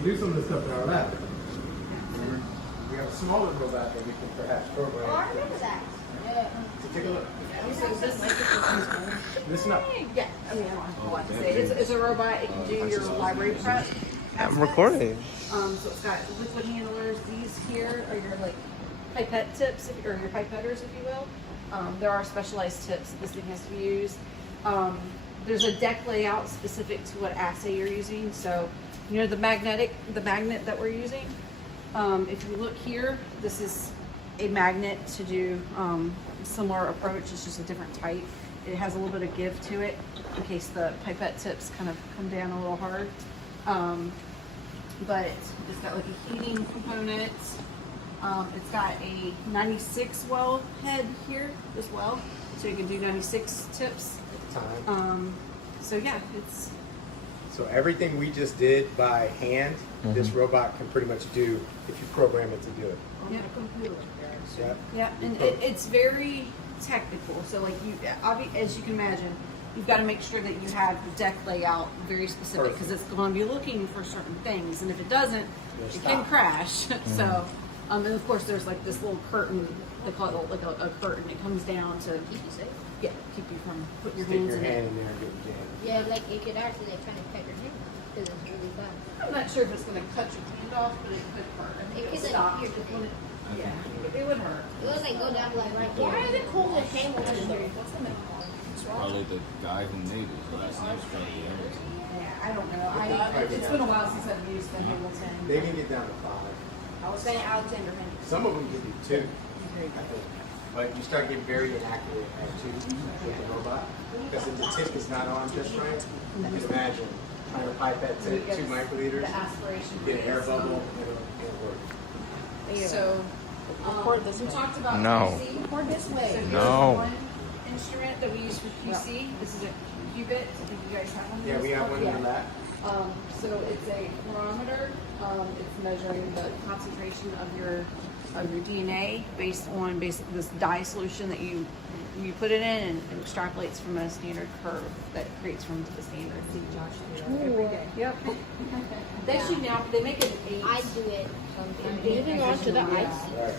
can do some of the stuff in our lab. We have a smaller robot that we can perhaps program. Oh, I remember that. So take a look. Listen up. Yeah, I mean, I don't have a lot to say. It's a robot. It can do your library prep. I'm recording. So it's got liquid handlers. These here are your like pipette tips, or your pipetters, if you will. There are specialized tips that this thing has to use. There's a deck layout specific to what assay you're using. So, you know, the magnet that we're using. If you look here, this is a magnet to do similar approach. It's just a different type. It has a little bit of give to it in case the pipette tips kind of come down a little hard. But it's got like a heating component. It's got a 96 well head here as well, so you can do 96 tips. Time. So yeah, it's. So everything we just did by hand, this robot can pretty much do if you program it to do it. Yeah. Yeah. Yeah, and it's very technical. So like as you can imagine, you've got to make sure that you have the deck layout very specific because it's going to be looking for certain things, and if it doesn't, it can crash. So, and of course there's like this little curtain. They call it like a curtain. It comes down to keep you safe. Yeah, keep you from putting your hands in hand it. in there and get jammed. Yeah, like it could actually like kind of cut your hand because it's really fun. I'm not sure if it's going to cut your hand off, but it could hurt. I think It it'll could, stop. like, pierce it. Yeah, it would hurt. It was like go down like right Why here. is it called a hammer? Probably the guy who made it. So that's not probably Hamilton. Yeah, I don't know. It's been a while since I've used the Hamilton. They can get down to 5. I was saying Alexander Hamilton. Some of them can do 2, I think. But you start getting very inaccurate at 2 with the robot because if the tip is not on just right, you can imagine trying to pipette tip 2 microliters, The aspiration. get an air bubble, it'll work. So, we talked about No. QC. Record this way. So here's No. one instrument that we use for QC. This is a qubit. I think you guys have one. of Yeah, those. we have one in the lab. So it's a fluorometer. It's measuring the concentration of your DNA based on this dye solution that you put it in, and it extrapolates from a standard curve that creates from the standard. Every day. Yep. They actually now they make it an 8. I do it. Moving on to the IC. Right.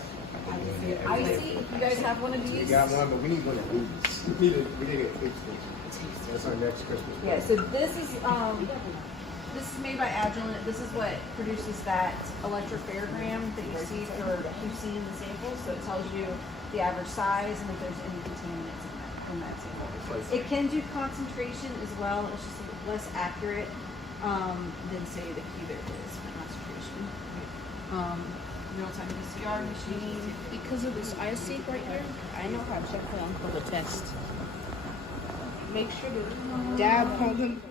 IC. You guys have one of We these? got one, but we need one of these. We need a big station. That's our next Christmas. Yeah. So this is made by Agilent. This is what produces that electropharogram that you see for QC in the sample. So it tells you the average size and if there's any contaminants in that sample. It can do concentration as well. It's just less accurate than say the qubit is for concentration. Real-time PCR machine. Because of this IC right here, I know how to check them for the test. Make sure to dab on them.